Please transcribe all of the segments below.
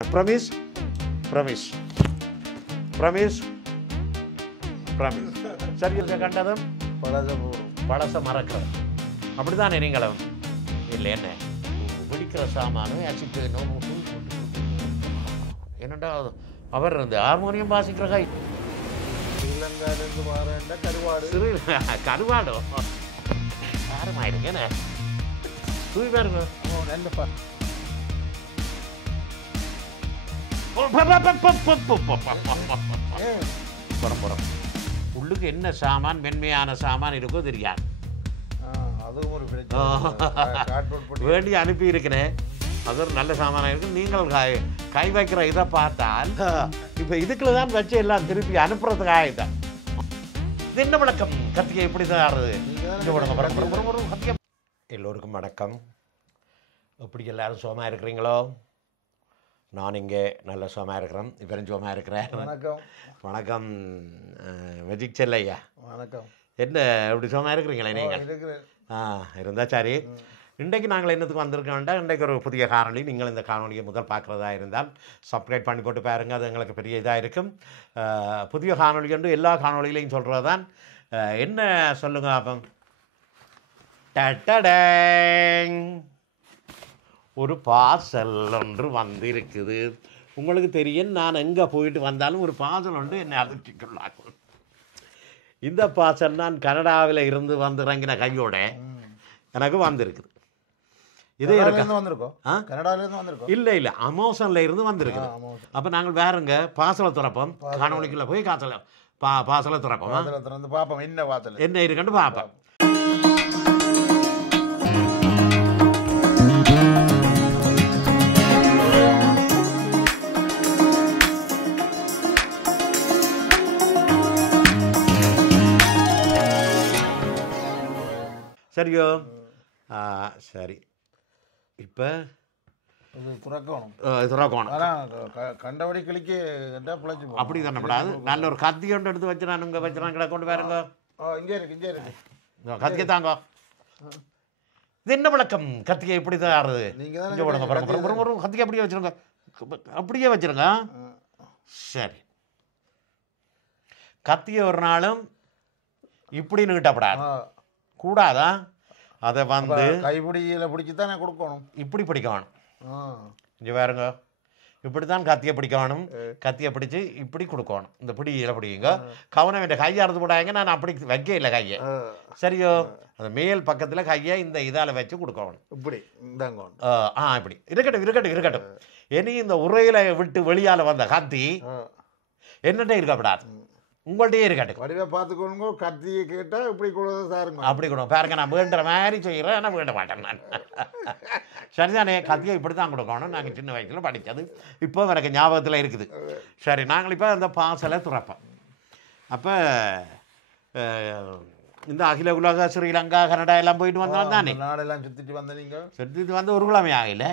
Promise, promise, promise, promise. சரியா கண்டதும் பழச மறக்கிறது அப்படிதான் நீங்களும் இல்லை என்ன பிடிக்கிற சாமானும் அசிக்கணும் என்னடா அவர் இந்த ஹார்மோனியம் வாசிக்கிற கை ஸ்ரீலங்காவிலிருந்து மாறேன்டா கருவாடு கருவாடோ யாருமாயிருங்க என்ன தூய் பாருங்க நல்லப்பா புறம் உள்ளுக்கு என்ன சாமான் மென்மையான சாமான் இருக்கோ தெரியாது அதுவும் ஒரு பிரச்சனை வேண்டி அனுப்பி இருக்கிறேன் அது ஒரு நல்ல சாமானாக இருக்கு நீங்கள் கை வைக்கிற இதை பார்த்தால் இப்போ இதுக்குள்ள தான் வச்சு எல்லாம் திருப்பி அனுப்புறதுக்காக தான் இது என்ன வணக்கம் கத்திகை எப்படி தான் ஆடுறது கத்திகை எல்லோருக்கும் வணக்கம் எப்படி எல்லாரும் சுகமாக இருக்கிறீங்களோ நான் இங்கே நல்ல சுகமாக இருக்கிறேன் இவரும் சுகமாக இருக்கிறேன் வணக்கம் வணக்கம் மெஜிக் செல்லையா வணக்கம் என்ன எப்படி சுகமாக இருக்கிறீங்களே நீங்கள் இருந்தால் சரி இன்றைக்கு நாங்கள் என்னத்துக்கு வந்திருக்கோம்டா இன்றைக்கு ஒரு புதிய காணொலி நீங்கள் இந்த காணொலியை முதல் பார்க்குறதா இருந்தால் சப்ஸ்கிரைப் பண்ணி போட்டு பாருங்கள் அது எங்களுக்கு பெரிய இதாக இருக்கும் புதிய காணொலி என்று எல்லா காணொலியிலையும் சொல்கிறது தான் என்ன சொல்லுங்க அப்போ டடடேங் ஒரு பார்சல் ஒன்று வந்திருக்குது உங்களுக்கு தெரியும் நான் எங்கே போயிட்டு வந்தாலும் ஒரு பார்சல் ஒன்று என்னை அதிர்ச்சிக்குள்ளாகும் இந்த பார்சல் நான் கனடாவில் இருந்து வந்து இறங்கின கையோட எனக்கு வந்திருக்குது இதே இல்லை இல்லை அமேசானில் இருந்து வந்திருக்குது அப்போ நாங்கள் வேறுங்க பார்சலை திறப்போம் காணொலிக்குள்ள போய் பார்சலை திறப்போம் பார்ப்போம் என்ன இருக்குன்னு பார்ப்போம் சரியோ சரி இப்போ துறக்கணும் கண்டபடி கிளிக்கு அப்படி தானே படாது நல்ல ஒரு கத்தி ஒன்று எடுத்து வச்சு நான் இங்கே வச்சு நான் கொண்டு பாருங்க இங்கே இருக்கு கத்தியை தாங்க இது என்ன வழக்கம் கத்தியை எப்படி தான் ஆடுறது இங்கே போடுங்க பாருங்க கத்தியை அப்படியே வச்சுருங்க அப்படியே வச்சுருங்க சரி கத்தியை ஒரு நாளும் இப்படி நீட்டப்படாது கூடாதா அதை வந்து கைப்பிடியில் பிடிச்சி தான் கொடுக்கணும் இப்படி பிடிக்க வேணும் இங்கே பாருங்க இப்படி தான் கத்தியை பிடிக்க வேணும் கத்தியை பிடிச்சி இப்படி கொடுக்கணும் இந்த பிடியில் பிடிக்குங்க கவனம் என் கையை அறுத்து போடாங்க நான் அப்படி வைக்க இல்லை கையை சரியோ அந்த மேல் பக்கத்தில் கையை இந்த இதால் வச்சு கொடுக்கணும் இப்படி இப்படி இருக்கட்டும் இனி இந்த உரையில் விட்டு வெளியால் வந்த கத்தி என்னட்டே இருக்கப்படாது உங்கள்கிட்டயே இருக்கட்டும் வடிவை பார்த்துக்கோங்க கத்தியை கேட்டால் இப்படி கொடுத்து சாருங்க அப்படி கொடுங்க பாருங்க நான் வேண்டுற மாதிரி செய்கிறேன் ஆனால் வேண்ட மாட்டேன் நான் சரிதானே கத்தியை இப்படி தான் கொடுக்கணும் நாங்கள் சின்ன வயசில் படித்தது இப்போ எனக்கு ஞாபகத்தில் இருக்குது சரி நாங்கள் இப்போ அந்த பார்சலை துறப்போம் அப்போ இந்த அகில உலக ஸ்ரீலங்கா கனடா எல்லாம் போயிட்டு வந்தோம் தானே நாடெல்லாம் சுற்றிட்டு வந்து ஒரு கிழமை ஆகல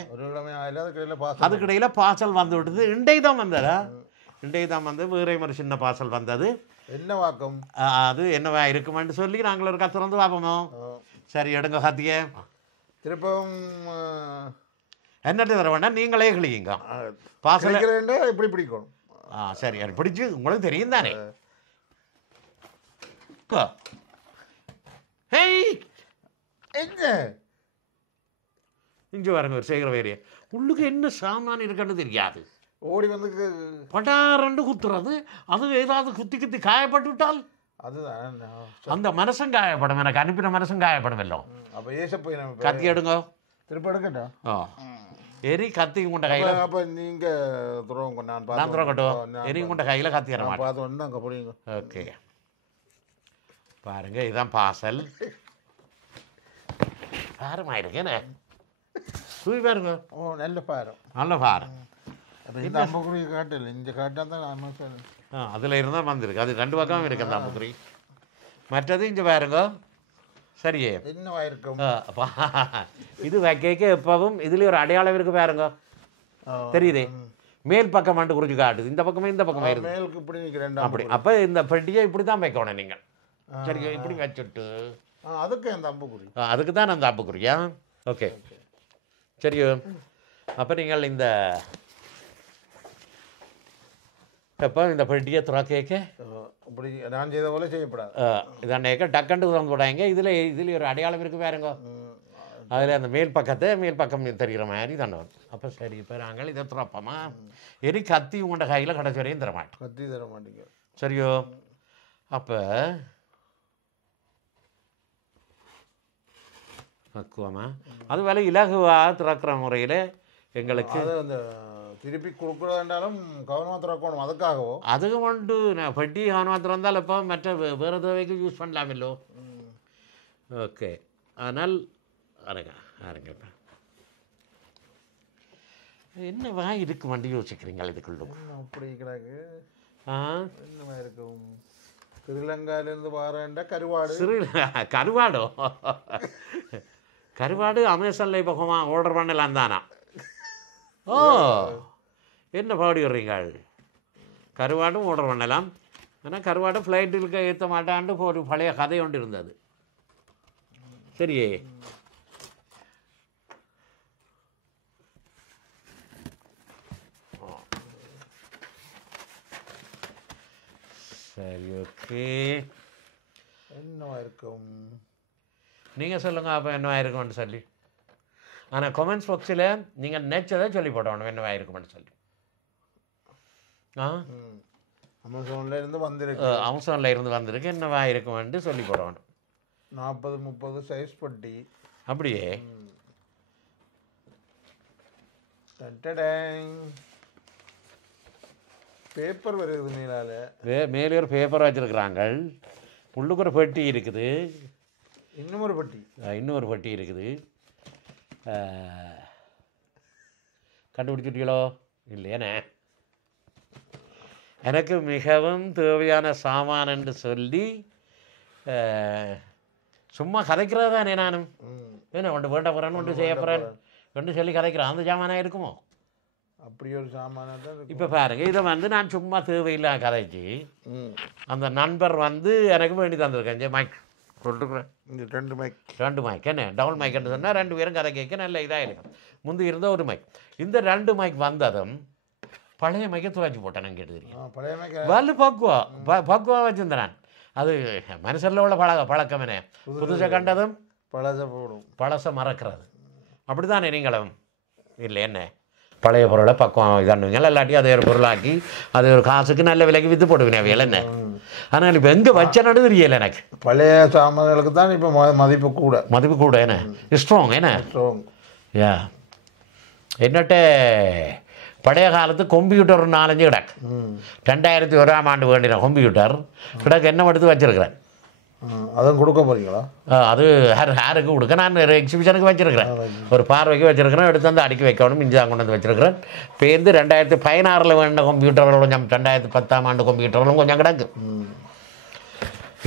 அதுக்கிடையில் பார்சல் வந்து விட்டது இண்டை தான் வந்ததா இன்றைக்கு தான் வந்து வேறே ஒரு சின்ன பார்சல் வந்தது என்ன வாக்கம் அது என்னவா இருக்குமென்னு சொல்லி நாங்கள் ஒரு திறந்து பார்ப்போமோ சரி எடுங்க கத்திய திருப்பவும் என்னட்டு தர வேண்டாம் நீங்களே கிளியுங்க பார்சல் இப்படி பிடிக்கணும் சரி அது பிடிச்சி உங்களுக்கு தெரியும் தானே இங்கே வரங்க ஒரு செய்கிற வேலையை உள்ளுக்கு என்ன சாமான் இருக்குன்னு தெரியாது ஓடி வந்து பட்டாரண்டு குத்துறது அது ஏதாவது குத்தி காயப்பட்டு விட்டால் அதுதான் அந்த மனசும் காயப்படும் எனக்கு அனுப்பின மனசும் காயப்படும் எல்லாம் அப்போ ஏசப்போய் கத்தி எடுங்க திருப்பி எடுக்கட்டும் எரி கத்தி கொண்ட கையில் அப்போ நீங்கள் துறவங்க நான் துறக்கட்டும் எரி கொண்ட கையில் கத்தி தர மாட்டேன் பார்த்து வந்து அங்கே போடுங்க ஓகே பாருங்க இதுதான் பார்சல் பாருமாயிருக்கேண்ணே தூய் பாருங்க நல்ல பாரம் நல்ல பாரம் இந்த அம்புக்குறி காட்டில் இந்த காட்டால் தான் அதில் இருந்தால் வந்திருக்கு அது ரெண்டு பக்கம் இருக்கு அந்த அம்புக்குறி மற்றது இங்கே பாருங்க சரியே என்னவா இருக்கும் இது வைக்க எப்பவும் இதுலேயும் ஒரு அடையாளம் இருக்கு பாருங்க தெரியுதே மேல் பக்கம் மட்டும் குறிச்சு காட்டுது இந்த பக்கமே இந்த பக்கமே இருக்கு மேலுக்கு இப்படி நிற்கிறேன் அப்படி அப்போ இந்த பெட்டியை இப்படி தான் வைக்கணும் நீங்கள் சரியா இப்படி வச்சுட்டு அதுக்கு அந்த அம்புக்குறி அதுக்கு தான் அந்த அம்புக்குறியா ஓகே சரியோ அப்போ நீங்கள் இந்த இப்போ இந்த பெட்டியை துறக்க அப்படி நான் செய்த போல செய்யப்படாது. இதன்னைக்க டக்கண்டு திறந்து போடாங்க. இதில் ஒரு அடையாளம் இருக்குது பாருங்க. அதில் அந்த மேல் பக்கம் தெரிகிற மாதிரி தானே. அப்போ சரி, இப்போ நாங்கள் இதை துறப்போமா? எரி கத்தி உங்கள்கிட்ட கையில் கடைசி வரையும் தர மாட்டோம். கத்தி தர மாட்டீங்க. சரியோ? அப்போ பக்குவமா அது வேலை இலகுவாக திறக்கிற முறையில் எங்களுக்கு அந்த திருப்பி கொடுக்குறதாண்டாலும் கவனமாக திறக்கணும். அதுக்காகவோ அதுக்கு கொண்டு நான் பெட்டி கவனமாக திறந்தால் இப்போ மற்ற வேறு தேவைக்கு யூஸ் பண்ணலாமில்லோ. ஓகே, ஆனால் ஆரங்க இப்போ என்ன வாய் இருக்கு வண்டி யோசிக்கிறீங்களா இதுக்குள்ள? அப்படி கிடக்கு. என்னவா இருக்கும்? ஸ்ரீலங்காலேருந்து வரேன்டா கருவாடோ? கருவாடு அமேசானில் இப்போ ஆர்டர் பண்ணலாம் தானா? ஓ, என்ன பாடி வர்றீங்க? கருவாடும் ஆர்டர் பண்ணலாம். ஆனால் கருவாடு ஃப்ளைட்டுக்கு ஏற்ற மாட்டான்ட்டு ஒரு பழைய கதை ஒன்று இருந்தது. சரியே, சரி, ஓகே. என்னவா இருக்கும் நீங்கள் சொல்லுங்கள் அப்போ என்னவா இருக்கும்னு சொல்லி. ஆனால் கமெண்ட்ஸ் பாக்ஸில் நீங்கள் நினச்சதை சொல்லி போடணும் என்னவா இருக்கும்னு சொல்லி. அமேசானில் இருந்து வந்திருக்கு. அமேசானில் இருந்து வந்திருக்கு, என்னவா இருக்கும்னு சொல்லி போடணும். 40-30 சைஸ் பட்டி. அப்படியே பேப்பர் வருது. மேலே ஒரு பேப்பர் வச்சுருக்குறாங்க. உள்ளுக்கு ஒரு பெட்டி இருக்குது. இன்னொரு பெட்டி இருக்குது. கண்டுபிடிச்சிட்டீங்களோ இல்லையானே? எனக்கு மிகவும் தேவையான சாமான் என்று சொல்லி சும்மா கதைக்கிறது தானே. நானும் ஏன்னா ஒன்று வேண்ட போகிறேன்னு ஒன்று செய்ய போகிறேன் ஒன்று சொல்லி கதைக்கிறேன். அந்த சாமானாக இருக்குமோ? அப்படி ஒரு சாமானாக தான். இப்போ பாருங்கள், இதை நான் சும்மா தேவையில்லாத கதைக்கு அந்த நண்பர் எனக்கு வேண்டி தந்திருக்கேன். மைக் சொல்லிட்டுக்கிறேன். இந்த 2 மைக் என்ன டபுள் மைக்குன்னு சொன்னால் 2 பேரும் கதை கேட்க நல்ல இதாக இருக்கும். முந்தி இருந்த ஒரு மைக். இந்த 2 மைக் வந்ததும் பழைய மைக்கை துளைச்சி போட்டேன். நான் கேட்டு தெரியும். வலு பக்குவம் வச்சுருந்தேன் நான். அது மனுஷரில் உள்ள பழக்கம் என்ன, புதுசை கண்டதும் பழசை மறக்கிறது. அப்படி தானே நீங்களும் இல்லை என்ன? பழைய பொருளை பக்குவம் இதாண்டுவீங்க, இல்லாட்டி அதை ஒரு பொருளாக்கி அதை ஒரு காசுக்கு நல்ல விலைக்கு விற்று போடுவீங்க அவையில் என்ன. ஆனால் இப்போ எங்கே வச்சனு தெரியல எனக்கு. பழைய சாமான்களுக்கு தான் இப்போ மதிப்பு கூட என்ன ஸ்ட்ராங் என்ன யா. என்னட்ட பழைய காலத்து கம்ப்யூட்டர் 4-5 கிடக்கு. 2001ஆம் ஆண்டு வேண்டின கம்ப்யூட்டர் கிடக்கு. என்ன எடுத்து வச்சுருக்கிறேன். அதுவும் கொடுக்க போகிறீங்களா? அது யாருக்கு கொடுக்க? நான் எக்ஸிபிஷனுக்கு வச்சுருக்கிறேன். ஒரு பார்வைக்கு வச்சுருக்கிறேன். எடுத்து வந்து அடுக்கி வைக்கணும். இஞ்சி தான் கொண்டு வந்து வச்சுருக்கிறேன். இப்போ 2016 வேண்டின கம்ப்யூட்டர்கள் கொஞ்சம் 2010ஆம் ஆண்டு கம்ப்யூட்டர்களும் கொஞ்சம் கிடக்கு.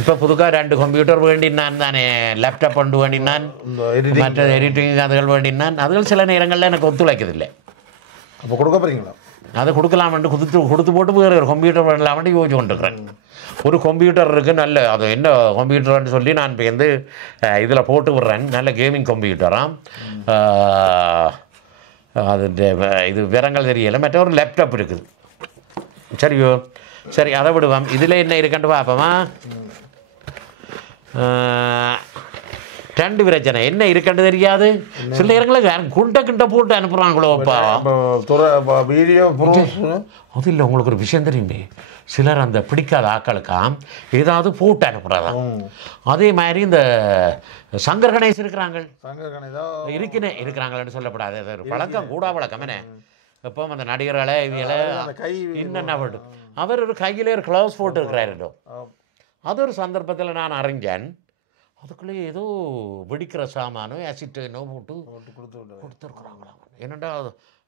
இப்போ புதுக்காக 2 கம்ப்யூட்டர் வேண்டினான் தானே. லேப்டாப் கொண்டு வேண்டினான், மற்ற எடிட்டிங் அதுகள் வேண்டினான். அதுகள் சில நேரங்களில் எனக்கு ஒத்துழைக்குதில்லை. அப்போ கொடுக்க போகிறீங்களா? அதை கொடுக்கலாமென்று கொடுத்து போட்டு வேறு ஒரு கம்ப்யூட்டர் பண்ணலாமென்று யோசிச்சு கொண்டுருக்கிறேன். ஒரு கம்ப்யூட்டர் இருக்குது நல்ல, அது என்ன கம்ப்யூட்டர்னு சொல்லி நான் இப்போ இதில் போட்டு விட்றேன். நல்ல கேமிங் கம்ப்யூட்டராக. அது இது விவரங்கள் தெரியலை. மற்ற ஒரு லேப்டாப் இருக்குது. சரியோ, சரி, அதை விடுவோம். இதில் என்ன இருக்குன்ட்டு பார்ப்போமா? 2 பிரச்சனை. என்ன இருக்குன்னு தெரியாது. சில நேரங்களில் குண்டை போட்டு அனுப்புகிறாங்களோப்பா. வீடியோ அது இல்லை, உங்களுக்கு ஒரு விஷயம் தெரியுமே, சிலர் அந்த பிடிக்காத ஆக்களுக்காம் ஏதாவது போட்டு அனுப்புகிறதா. அதே மாதிரி இந்த சங்கர் கணேஷ் இருக்கிறாங்க இருக்கிறாங்கன்னு சொல்லப்படாது. அது ஒரு பழக்கம், கூட பழக்கம் என்ன. எப்போ அந்த நடிகர்களை இவங்களை என்னென்ன போட்டு அவர் ஒரு கையிலே ஒரு க்ளவுஸ் போட்டு இருக்கிறாரு. அது ஒரு சந்தர்ப்பத்தில் நான் அறிஞ்சேன். அதுக்குள்ளே ஏதோ வெடிக்கிற சாமானோ ஆசிட்டோ போட்டு கொடுத்துருக்குறாங்களாம். என்னடா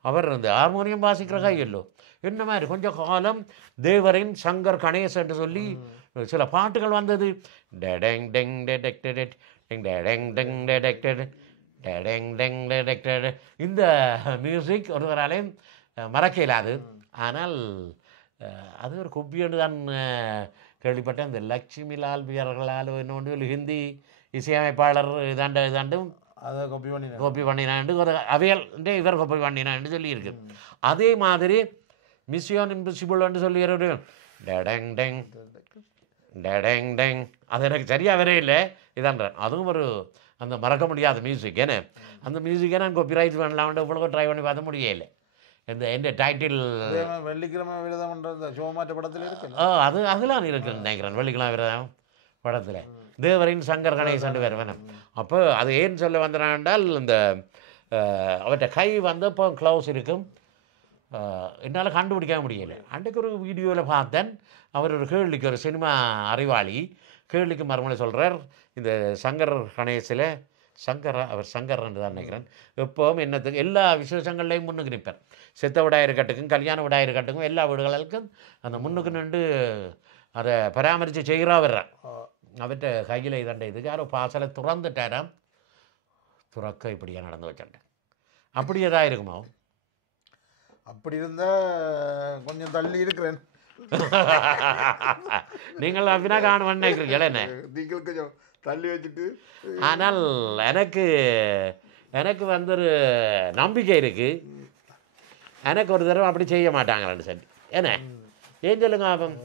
அவர் இந்த ஹார்மோனியம் வாசிக்கிற கையல்லோ என்ன மாதிரி கொஞ்சம் காலம் தேவரின் சங்கர் கணேஷ் என்று சொல்லி சில பாட்டுகள் வந்தது. டெடெங் டெங் டெடெக்டெட் டெடெங் டெங் டெடெக்டெட் டெடெங் டெங் டெடெக்டெட். இந்த மியூசிக் ஒருவராலையும் மறக்க இயலாது. ஆனால் அது ஒரு குப்பியோடு தான் கேள்விப்பட்டேன். இந்த லட்சுமி லால் வீரர்களால் இன்னொன்று ஹிந்தி இசையமைப்பாளர் இதாண்டும் அதை கோப்பி பண்ணினாண்டு ஒரு அவையல் இவர் கோப்பி பண்ணினான்னு சொல்லியிருக்கு. அதே மாதிரி மிஷியன் இன்விசிபிள்னு சொல்லி ஒரு டடங் டெங் டடங் டெங் அது எனக்கு சரியாக வரே இல்லை இதான்றேன். அதுவும் ஒரு அந்த மறக்க முடியாத மியூசிக். ஏன்னா அந்த மியூசிக்கை நான் காப்பிரைட் பண்ணலாம்னு இவ்வளோ ட்ரை பண்ணி பார்த்த முடியலை. என் டைட்டில் வெள்ளிக்கிழமை விரதம் பண்ணுறது சிவமாற்ற படத்தில் இருக்கு. அது அதெல்லாம் இருக்குன்னு நினைக்கிறேன். வெள்ளிக்கிழமை விரதம் படத்தில் தேவரின் சங்கர் கணேசன் வேறு வேணும். அப்போ அது ஏன்னு சொல்ல வந்தேன் என்றால் இந்த அவர்கிட்ட கை வந்து இப்போ க்ளவுஸ் இருக்கும். என்னால் கண்டுபிடிக்க முடியலை. அன்றைக்கு ஒரு வீடியோவில் பார்த்தேன். அவர் ஒரு கேள்விக்கு ஒரு சினிமா அறிவாளி கேள்விக்கு மறுமொழி சொல்கிறார். இந்த சங்கர் கணேசில் அவர் சங்கர்ன்னு தான் நினைக்கிறேன். எப்போவும் என்னத்துக்கு எல்லா விசேஷங்கள்லையும் முன்னுக்கு நிற்பார். செத்த விடாய் இருக்கட்டுக்கும் கல்யாண விடாய் இருக்கட்டுக்கும் எல்லா வீடுகளுக்கும் அந்த முன்னுக்கு நின்று அதை பராமரித்து செய்கிறா வர்றான். அவர்கிட்ட கையில் இதண்ட இதுக்கு யாரோ பாசலை துறந்துட்டாராம். துறக்க இப்படியா நடந்து வச்சுட்டேன். அப்படி எதா இருக்குமா? அப்படி இருந்தால் கொஞ்சம் தள்ளி இருக்கிறேன். நீங்கள் அப்படின்னா காணுவேன்னு நினைக்கிறீங்களே என்ன? நீங்கள் கொஞ்சம் தள்ளி வச்சுட்டு. ஆனால் எனக்கு வந்து ஒரு நம்பிக்கை இருக்குது. எனக்கு ஒரு தடவை அப்படி செய்ய மாட்டாங்களான்னு சொல்லி. ஏன்னா ஏன் சொல்லுங்க அவன்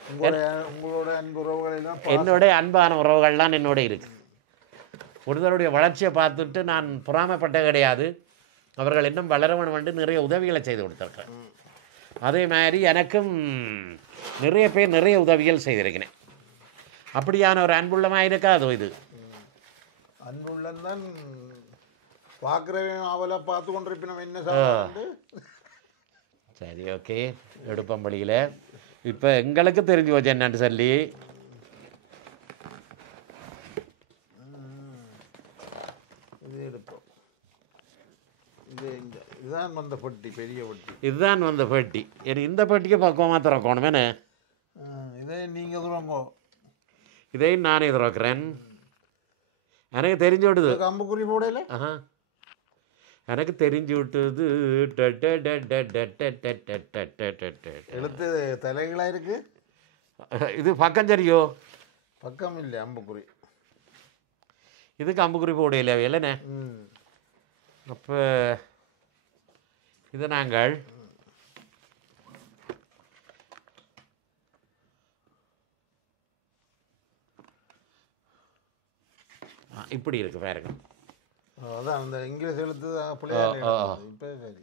உங்களோட அன்பு உறவுகளெல்லாம் என்னுடைய அன்பான உறவுகள்லாம் என்னோட இருக்குது. ஒருத்தருடைய வளர்ச்சியை பார்த்துட்டு நான் பொறாமைப்பட்ட கிடையாது. அவர்கள் இன்னும் வளரவன் வந்து நிறைய உதவிகளை செய்து கொடுத்துருக்கேன். அதே மாதிரி எனக்கும் நிறைய பேர் நிறைய உதவிகள் செய்திருக்கிறேன். அப்படியான ஒரு அன்புள்ளமாக இருக்காதோ இது? அன்புள்ளந்தான் பார்க்குறவன் அவளை பார்த்து கொண்டிருப்பினோம் என்ன சாப்பிட்டு. சரி, ஓகே, எடுப்பம் வழியில் இப்போ எங்களுக்கு தெரிஞ்சு போச்சு என்னன்னு சொல்லி. இது எடுப்போம். இதுதான் வந்த பெட்டி, பெரிய பெட்டி. இதுதான் வந்த பெட்டி. எனக்கு இந்த பெட்டிக்கு பக்குவமாக திறக்கணுமேனே. இதே நீங்கள் திறங்கோ. இதையும் நானே திறக்கிறேன். எனக்கு தெரிஞ்சு விடுது. கம்புக்குறி போடல. எனக்கு தெரிஞ்சு விட்டுது. எழுத்து தலைகளாக இருக்கு. இது பக்கம் சரியோ? பக்கம் இல்லை, அம்புக்குறி. இதுக்கு அம்புக்குறி போடையில இல்லைண்ணே. அப்போ இது நாங்கள் இப்படி இருக்கு பாருங்க. அதான் அந்த இங்கிலீஷ் எழுத்து இப்போ சரி.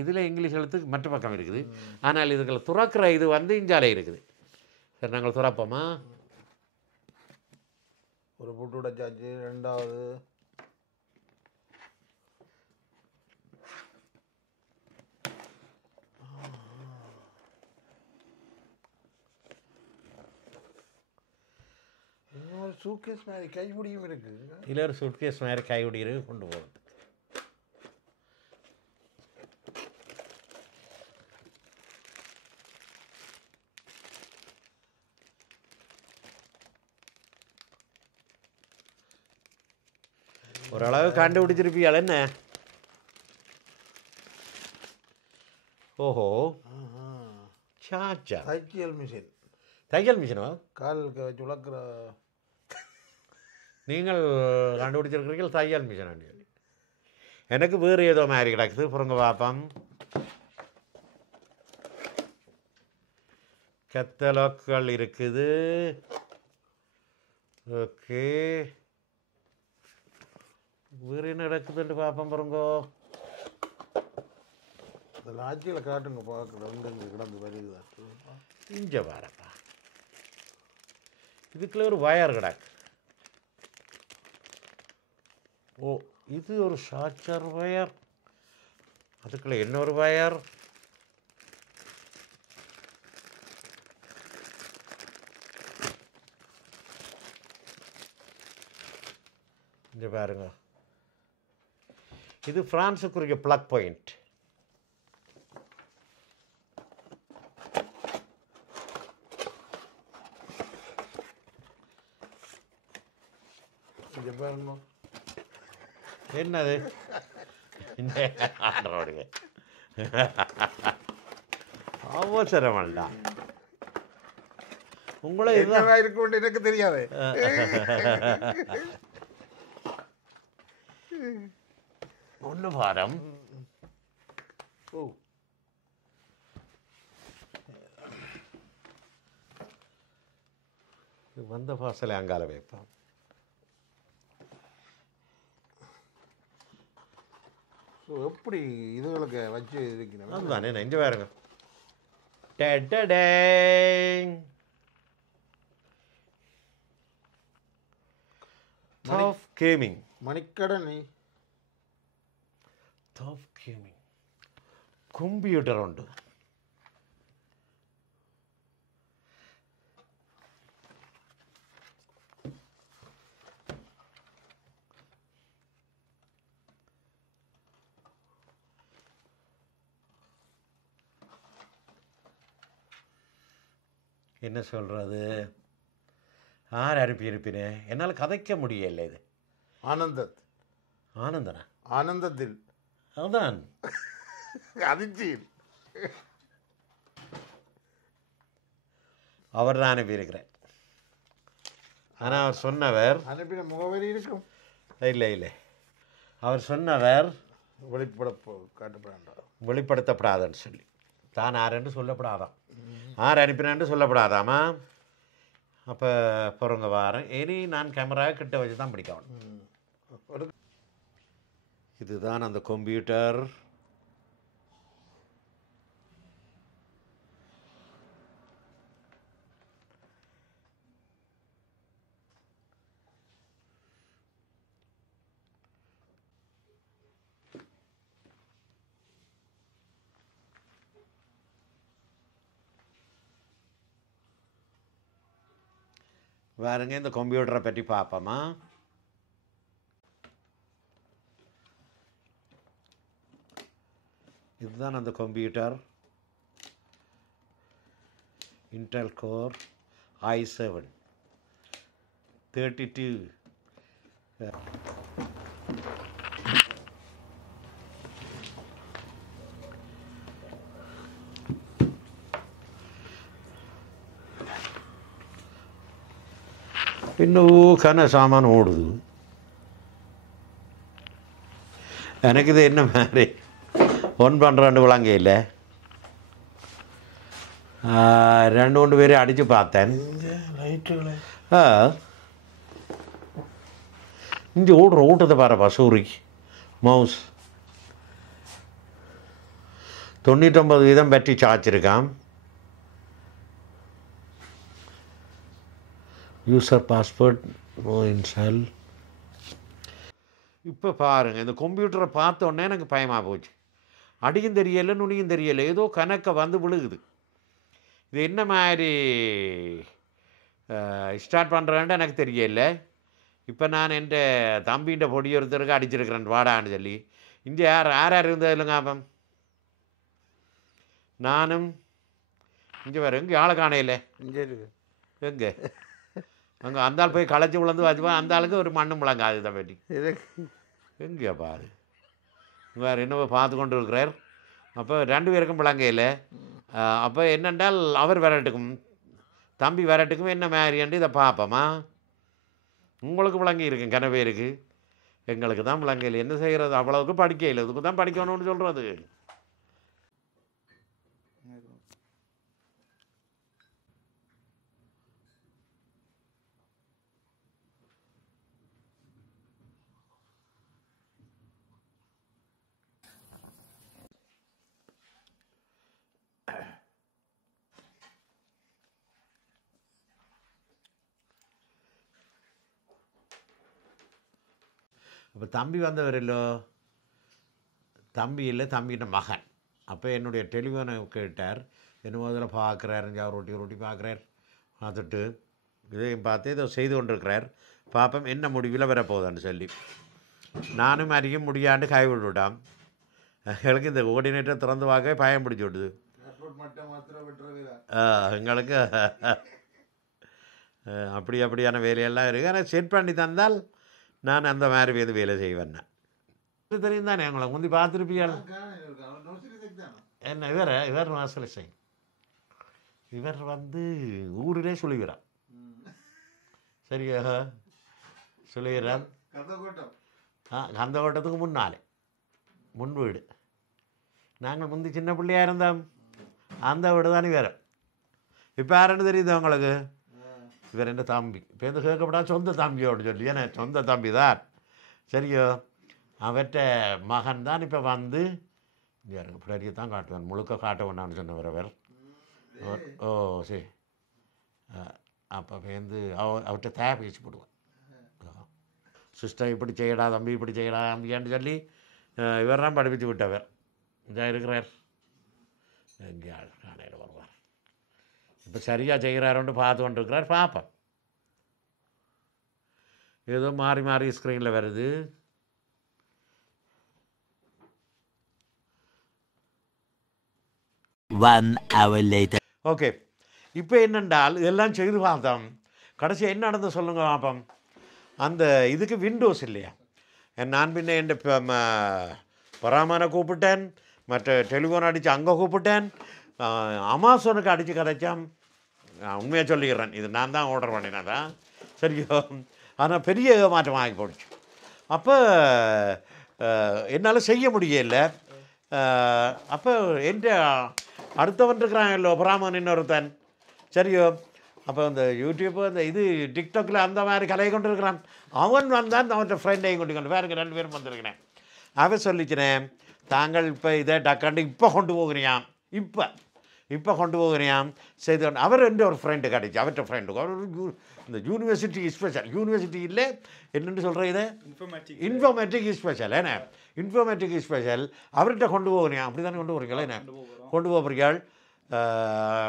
இதில் இங்கிலீஷ் எழுத்து மற்ற பக்கம் இருக்குது. ஆனால் இதுகளை துறக்கிற இது வந்து இஞ்சாலே இருக்குது. சரி, நாங்கள் துறப்போமா? ஒரு புட்டு உடைச்சாச்சு. ரெண்டாவது ஒரு சூட்கேஸ் மாதிரி கைப்பிடியும் இருக்கு. இதில் ஒரு சூட்கேஸ் மாதிரி கைப்பிடி இருக்கு கொண்டு போகிறது. ஓரளவு கண்டுபிடிச்சிருப்பியாள் என்ன? ஓஹோ, சாச்சா, தையல் மிஷின். தையல் மிஷினோ? காலுக்கு வச்சு உழக்கிற. நீங்கள் கண்டுபிடிச்சிருக்கிறீர்கள் தையல் மிஷின். எனக்கு வேறு ஏதோ மாதிரி கிடக்குது. புறங்க பார்ப்போம். கத்தலோக்கள் இருக்குது. ஓகே, வேறு என்ன நடக்குதுன்னு பார்ப்போம். பாருங்கோ, அதில் ஆட்சியில் காட்டுங்க பார்க்குறோம். இங்கே கிடந்து வருகுதா? இங்கே பாருப்பா, இதுக்குள்ள ஒரு வயர் கிடக்கு. ஓ, இது ஒரு சார்ஜர் வயர். அதுக்குள்ள இன்னொரு வயர். இங்கே பாருங்க, இது பிரான்ஸுக்குரிய ப்ளக் பாயிண்ட். என்னது? ஆண்டோடுங்க அவசரமல்ல. உங்களை இதுதான் இருக்கு எனக்கு தெரியாது. ஒன்று பாரம். இது வந்த பாசலை அங்கால வைப்போம். ஸோ எப்படி இதுகளுக்கு வச்சு இருக்கிறேன் அதுதானே நெஞ்சு பாருங்க. டேங் டாப் கேமிங் മണിക്കടനി டாப் கேமிங் കമ്പ്യൂട്ടർ ഉണ്ട്. என்ன சொல்கிறது, யார் அனுப்பியிருப்பினேன், என்னால் கதைக்க முடியல. இது ആനന്ദത്ത് ஆனந்தனா? ആനന്ദത്തിൽ அதுதான் അതിർച്ചിയിൽ அவர் தான் அனுப்பியிருக்கிறேன். ஆனால் அவர் சொன்னவர் அனுப்பின முகவரி இருக்கும். இல்லை இல்லை, அவர் சொன்னவர் வெளிப்பட காட்டப்படாண்டா, வெளிப்படுத்தப்படாதுன்னு சொல்லி தான் யாரென்று சொல்லப்படாதான், யார் அனுப்பினான்னு சொல்லப்படாதாமா. அப்போ பொறுங்க வாரேன். இனி நான் கேமரா கிட்ட வச்சு தான் பிடிக்கணும். இதுதான் அந்த கம்ப்யூட்டர். பாருங்க, இந்த கம்ப்யூட்டரை பற்றி பார்ப்போமா. இதுதான் அந்த கம்ப்யூட்டர். Intel core i7 32. இன்னும் கன சாமான் ஓடுது. எனக்கு இது என்ன மாதிரி ஒன் பண்ணுறாண்டு விளங்க இல்லை. 2 பேரையும் அடித்து பார்த்தேன். லைட்டுகளை இங்கே ஓட்டத்தை பாருப்பா. சூரி மவுஸ் 99% பேட்டரி சார்ஜிருக்கான். User password no install. இப்போ பாருங்கள், இந்த கம்ப்யூட்டரை பார்த்தோன்னே எனக்கு பயமாக போச்சு. அடியும் தெரியலை, நுனியும் தெரியலை, ஏதோ கணக்கை வந்து விழுகுது. இது என்ன மாதிரி ஸ்டார்ட் பண்ணுறேன்ட்டு எனக்கு தெரியல. இப்போ நான் என் தம்பின்ற பொடி ஒருத்தருக்கு அடிச்சிருக்கிறேன் வாடான்னு சொல்லி. இங்கே யார் இருந்தது இல்லைங்க. அப்போ நானும் இங்கே வேறு எங்கே ஆளை காணையில் இங்கே இருக்கு. எங்கே அங்கே அந்த ஆள் போய் களைச்சி விழுந்து வச்சுப்பா. அந்த ஆளுக்கு ஒரு மண்ணும் முழங்க அது தான் பற்றி எங்கே பாரு. வேறு என்னவோ பார்த்து கொண்டு இருக்கிறார். அப்போ 2 பேருக்கும் விளங்கையில். அப்போ என்னென்றால் அவர் விரட்டுக்கும் தம்பி விரட்டுக்கும் என்ன மாதிரியாண்டு இதை பார்ப்போமா. உங்களுக்கு விளங்கி இருக்குங்க கன பேருக்கு, எங்களுக்கு தான் விளங்கையில். என்ன செய்கிறது, அவ்வளவுக்கு படிக்கையில் இதுக்கு தான் படிக்கணும்னு சொல்கிறது. அப்போ தம்பி வந்தவர் இல்லோ, தம்பி இல்லை தம்பிகிட்ட மகன். அப்போ என்னுடைய டெலிஃபோனை கேட்டார். என்ன முதல்ல பார்க்குறாருங்க, அவர் ரொட்டி பார்க்குறார். பார்த்துட்டு இதையும் பார்த்து இதை செய்து கொண்டிருக்கிறார். பாப்பம் என்ன முடிவில் வரப்போகுதான்னு சொல்லி. நானும் அறிய முடியாண்டு கை விட்டுவிட்டான். எங்களுக்கு இந்த கோஆர்டினேட்டர் திறந்து பார்க்க பயம் பிடிச்சி விட்டுது. எங்களுக்கு அப்படியான வேலையெல்லாம் இருக்குது. ஆனால் செட் பண்ணி தந்தால் நான் அந்த மாதிரி வேலை செய்வேன். தெரியும் தானே உங்களை முந்தி பார்த்துருப்பீங்க. என்ன இவர் வாசலை செய். இவர் வந்து ஊரிலே சொல்லுகிறார். சரியா சொல்லுகிறார். கந்த கோட்டத்துக்கு முன்னாலே முன் வீடு. நாங்கள் முந்தி சின்ன பிள்ளையாக இருந்தோம். அந்த வீடு தானே வேறு. இப்போ யாருன்னு தெரியுது உங்களுக்கு? இவர் என் தம்பி இப்போ எந்த கேட்கப்படா சொந்த தம்பியோடு சொல்லி ஏன்னா சொந்த தம்பி தான் சரியோ அவற்ற மகன் தான் இப்போ வந்து எனக்கு பின்னாடியே தான் காட்டுவேன் முழுக்க காட்ட வேண்டாம்னு சொன்னவர் அவர் ஓ சரி அப்போ வந்து அவர்கிட்ட தேவை பேசி போடுவேன் சிஸ்டர் இப்படி செய்யடா தம்பி இப்படி செய்யடா தம்பின்னு சொல்லி இவர் தான் படிப்பிச்சு விட்டவர் இதாக இருக்கிறார் எங்கே காணையில் வருவார் இப்போ சரியாக செய்கிறாருன்னு பார்த்து கொண்டு இருக்கிறார் பார்ப்பேன் ஏதோ மாறி மாறி ஸ்க்ரீனில் வருது ஓகே இப்போ என்னென்றால் இதெல்லாம் செய்து பார்த்தோம் கடைசி என்ன நடந்து சொல்லுங்க பார்ப்போம் அந்த இதுக்கு விண்டோஸ் இல்லையா நான் பின்ன என் பராமனை கூப்பிட்டேன் மற்ற டெலிஃபோன் அடித்து அங்கே கூப்பிட்டேன் அமேசானுக்கு அடித்து கதைச்சான் உண்மையாக சொல்லிக்கிறேன் இது நான் தான் ஆர்டர் பண்ணினேன் தான் சரியோ ஆனால் பெரிய ஏமாற்றம் ஆகி போடுச்சு அப்போ என்னால் செய்ய முடியல அப்போ எந்த அடுத்தவன் இருக்கிறான் பராமன் இன்னொருத்தன் சரியோ அப்போ அந்த யூடியூப்பு அந்த இது டிக்டாக்கில் அந்த மாதிரி கலையை கொண்டு இருக்கிறான் அவன் வந்தான் அவன்கிட்ட ஃப்ரெண்டையும் கொண்டு வேறுங்க 2 பேரும் வந்திருக்கிறேன் அவன் சொல்லிச்சினேன் தாங்கள் இப்போ இதை டக்காண்டு இப்போ கொண்டு போகிறியாம் இப்போ கொண்டு போகிறியாம் செய்து அவர் எந்த ஒரு ஃப்ரெண்டு கிடைச்சி அவர்கிட்ட ஃப்ரெண்டு அவர் இந்த யூனிவர்சிட்டி ஸ்பெஷல் யூனிவர்சிட்டியில் என்னென்னு சொல்கிற இதை இன்ஃபர்மேட்டிக் ஸ்பெஷல் என்ன இன்ஃபர்மேட்டிக் ஸ்பெஷல் அவர்கிட்ட கொண்டு போகிறியாம் அப்படி தானே கொண்டு போகிறீங்களா என்ன கொண்டு போகிறீர்கள்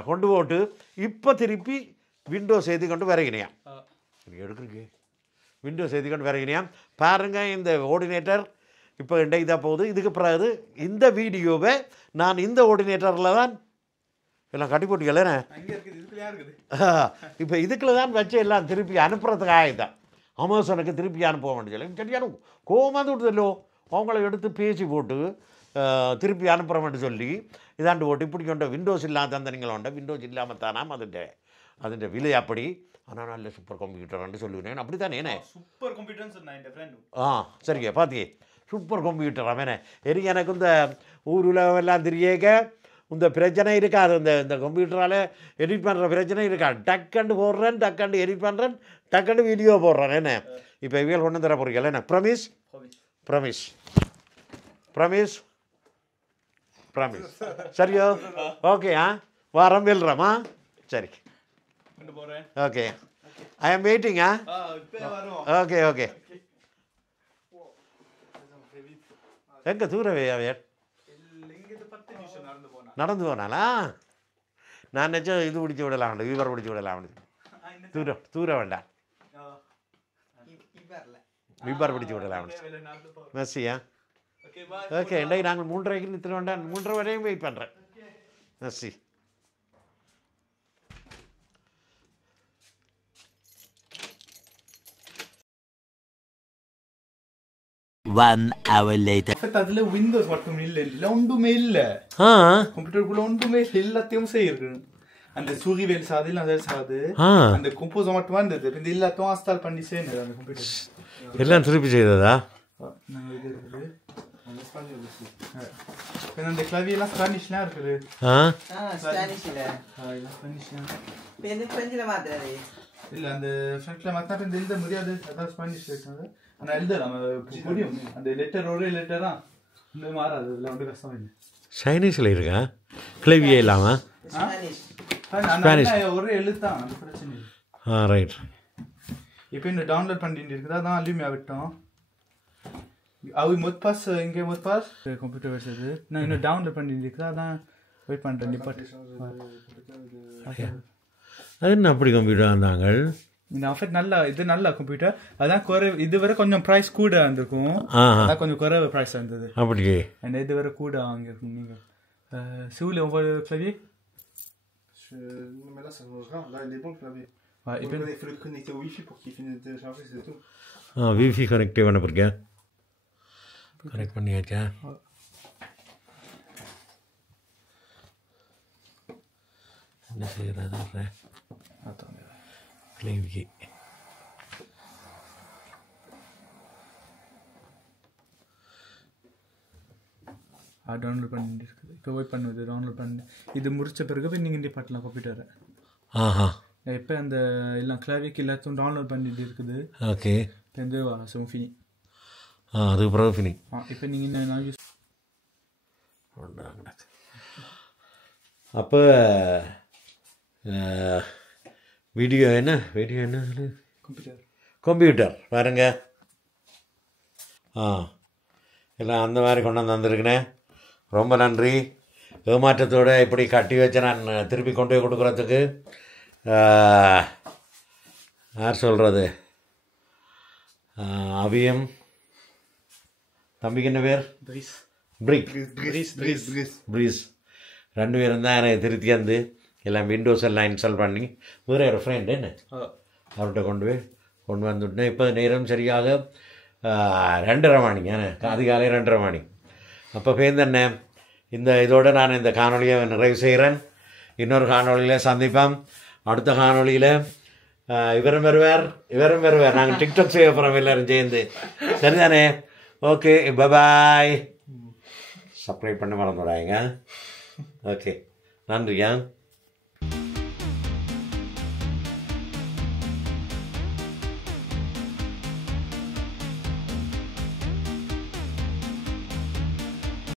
கொண்டு போட்டு இப்போ திருப்பி விண்டோஸ் எழுதி கொண்டு வரைகினியாம் எடுக்கிறீங்க விண்டோஸ் எழுதி கொண்டு வரைகினியாம் பாருங்கள் இந்த ஓர்டினேட்டர் இப்போ இதாக போகுது இதுக்கு பிறகு இந்த வீடியோவை நான் இந்த ஓர்டினேட்டரில் தான் எல்லாம் கட்டி போட்டுக்கலண்ணே இப்போ இதுக்குள்ள தான் வச்சு எல்லாம் திருப்பி அனுப்புறதுக்காக தான் அமேசானுக்கு திருப்பி அனுப்ப வேண்டிய சொல்லி சரியான கோமாந்து விடுதல்லோ அவங்கள எடுத்து பேசி போட்டு திருப்பி அனுப்புகிறோம்னு சொல்லி இதாண்டு போட்டு இப்படி கொண்ட விண்டோஸ் இல்லாத தந்தனிங்களோண்ட விண்டோஸ் இல்லாமல் தானாம் அதுண்ட விலை அப்படி ஆனால் நல்ல சூப்பர் கம்ப்யூட்டர்னு சொல்லுவேன் அப்படி தானே என்ன சூப்பர் கம்ப்யூட்டர் சரிங்க பார்த்தியே சூப்பர் கம்ப்யூட்டர் அவனே எனக்கு இந்த ஊர் உலகமெல்லாம் தெரியக்க இந்த பிரச்சனை இருக்காது இந்த கம்ப்யூட்டரால் எடிட் பண்ணுற பிரச்சனை இருக்காது டக்கண்டு போடுறேன் டக்கண்டு எடிட் பண்ணுறேன் டக்கண்டு வீடியோ போடுறேன் என்ன இப்போ இவங்க கொண்டு தர போகிறீங்களா என்ன ப்ரமிஸ் ப்ரமிஸ் ப்ரமிஸ் ப்ராமிஸ் சரியோ ஓகே வாரம் வெல்றமா சரி ஓகே ஐ ஆம் வெயிட்டிங் ஓகே ஓகே எங்கே தூரவே அவர் நடந்து போனாலா நான் நினச்சேன் இது பிடிச்சி விடலாம் வீவர் பிடிச்சி விடலாம் தூரம் வேண்டாம் வீவர் பிடிச்சி விடலாம் மெஸ்ஸியா ஓகே இன்றைக்கு நாங்கள் 3:30 நிறுத்த வேண்டாம் 3:30 வரையும் வெயிட் பண்ணுறேன் மெஸ்ஸி அதுல விண்டோஸ் மட்டும் இல்ல ஒன்றுமே இல்ல கம்ப்யூட்டருக்குள்ள ஒன்றுமே எல்லாத்தையும் செய்யிருக்கு அந்த சூரியவேல் சாதில் அந்த சாது அந்த கம்போஸ் மட்டும் வந்தது இந்த எல்லாத்தையும் இன்ஸ்டால் பண்ணி செய்யணும் அந்த கம்ப்யூட்டர் எல்லாம் திருப்பி செய்ததா அந்த கிளவியெல்லாம் ஸ்பானிஷ்லாம் இருக்குது இல்ல அந்த ஃப்ரண்ட்ல மாத்தா இந்த எழுத முடியாது அதான் ஸ்பானிஷ் இருக்குது ஆனா எழுதலாம் முடியும் அந்த லெட்டர் ஒரே லெட்டரா இந்த மாறாது இல்லை ஒன்றும் கஷ்டம் இல்லை சைனீஸில் இருக்கா கிளவியே இல்லாமல் ஸ்பானிஷ் ஒரே எழுத்தான் அந்த பிரச்சனை ரைட் இப்போ இந்த டவுன்லோட் பண்ணிட்டு இருக்குதா அதான் அலுமையாக விட்டோம் அவு மொத்பாஸ் இங்கே மொத்பாஸ் கம்ப்யூட்டர் வச்சது நான் இன்னும் டவுன்லோட் பண்ணிட்டு இருக்குதா அதான் வெயிட் பண்ணுறேன் நிப்பாட்டு அது என்ன அப்படி கம்ப்யூட்டர் இருந்தாங்க இந்த ஆஃபர் நல்லா இது நல்ல கம்ப்யூட்டர் அதான் குறை இதுவரை கொஞ்சம் ப்ரைஸ் கூட இருந்திருக்கும் அதான் கொஞ்சம் குறைவு ப்ரைஸ் இருந்தது அப்படியே அந்த இதுவரை கூட வாங்கியிருக்கும் நீங்கள் சிவில் ஒவ்வொரு கிளவி Mais là, ça change rien. Là, il est bon le clavier. Ouais, il faut le connecter au Wi-Fi pour qu'il finisse de télécharger, c'est tout. Wi-Fi connecté பண்ண போறியா? கனெக்ட் பண்ணியாச்சா? என்ன செய்யறது? Attends. கிளவி டவுன்லோட் பண்ணிட்டு இருக்குது இப்போ வெயிட் பண்ணுவது டவுன்லோட் பண்ணி இது முடிச்ச பிறகு போய் நீங்கள் இங்கே பண்ணலாம் கம்ப்யூட்டரை இப்போ அந்த எல்லாம் கிளாவிக்கு எல்லாத்தையும் டவுன்லோட் பண்ணிட்டு இருக்குது. ஓகே. இப்போ இந்த ஃபினி. அதுக்கு பிறகு ஃபினி. இப்போ நீங்கள் என்ன யூஸ் அப்போ வீடியோ என்ன கம்ப்யூட்டர் பாருங்க. எல்லாம் அந்த மாதிரி கொண்டு வந்து வந்திருக்கேனே. ரொம்ப நன்றி. ஏமாற்றத்தோடு இப்படி கட்டி வச்சு நான் திருப்பி கொண்டு போய் கொடுக்குறதுக்கு யார் சொல்கிறது, அவியம் தம்பிக்கு என்ன பேர், ப்ரீஸ் 2 பேரும் தான் எனக்கு திருத்தி வந்து எல்லாம் விண்டோஸ் எல்லாம் இன்ஸ்டால் பண்ணி வேறு ஒரு ஃப்ரெண்டு என்ன அவர்கிட்ட கொண்டு வந்துவிட்டேன். இப்போ நேரம் சரியாக 2:30 மணிங்க, அதிகாலை 2:30 மணி. அப்போ பேர்ந்தண்ணே இதோடு நான் இந்த காணொலியை நிறைவு செய்கிறேன். இன்னொரு காணொலியில் சந்திப்போம். அடுத்த காணொலியில் இவரும் வருவார். நாங்கள் டிக்டாக் செய்ய போகிறோம் எல்லோரும் சேர்ந்து. சரிதானே? ஓகே, பாய். சப்ஸ்கிரைப் பண்ண மறந்துடாங்க. ஓகே, நன்றியா.